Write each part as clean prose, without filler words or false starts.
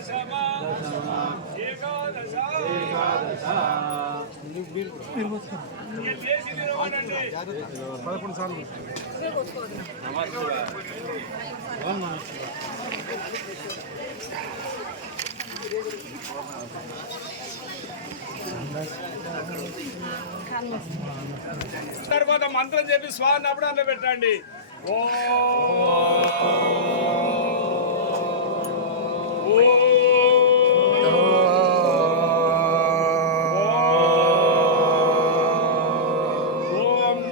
11 సార్లు తర్వాత మంత్రం చెప్పి స్వామి అప్పుడు అందులో పెట్టండి.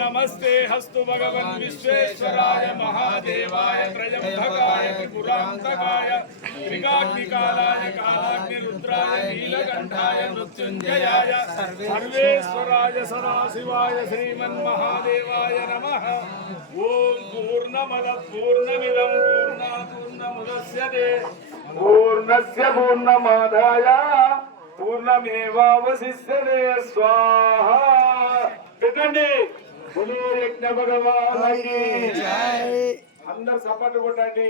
नमस्ते हस्तु भगवन् विश्वेश्वराय महादेवाय त्रयंबकाय त्रिपुरांतकाय त्रिकाग्निकालाय कालाग्निरुद्राय नीलकंठाय मृत्युंजयाय सर्वेश्वराय सदाशिवाय श्रीमन्महादेवाय नमः। ओम पूर्णमदः पूर्णमिदं पूर्णात् पूर्णमुदच्यते पूर्णस्य पूर्णमादाय पूर्णमेवावशिष्यते स्वाहा। పెట్టండి. యజ్ఞ భగవానికి అందరు సపోర్ట్ కొట్టండి.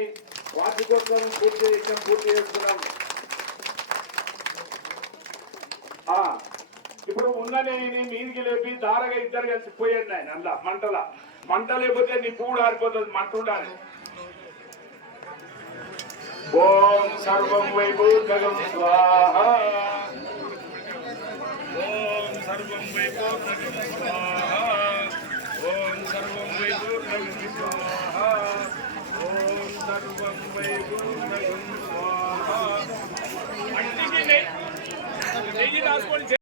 వార్షికోత్సవం పూర్తి యజ్ఞం పూర్తి చేస్తున్నాం. ఇప్పుడు ఉన్నని మీదికి లేపి దారగా ఇద్దరు కలిసి పోయండి. ఆయన అందులో మంట లేకపోతే నీ పూడు ఆరిపోతుంది. మంట ఉండాలి. ఓం సర్వం వైభూతగం స్వాహ. ఓం సర్వం వైభూతగం స్వాహ. ఓం సర్వం వైభూతగం స్వాహ. ఓం సర్వం వైభూతగం స్వాహ. అన్నిటినీ నెయ్యి రాసుకోండి.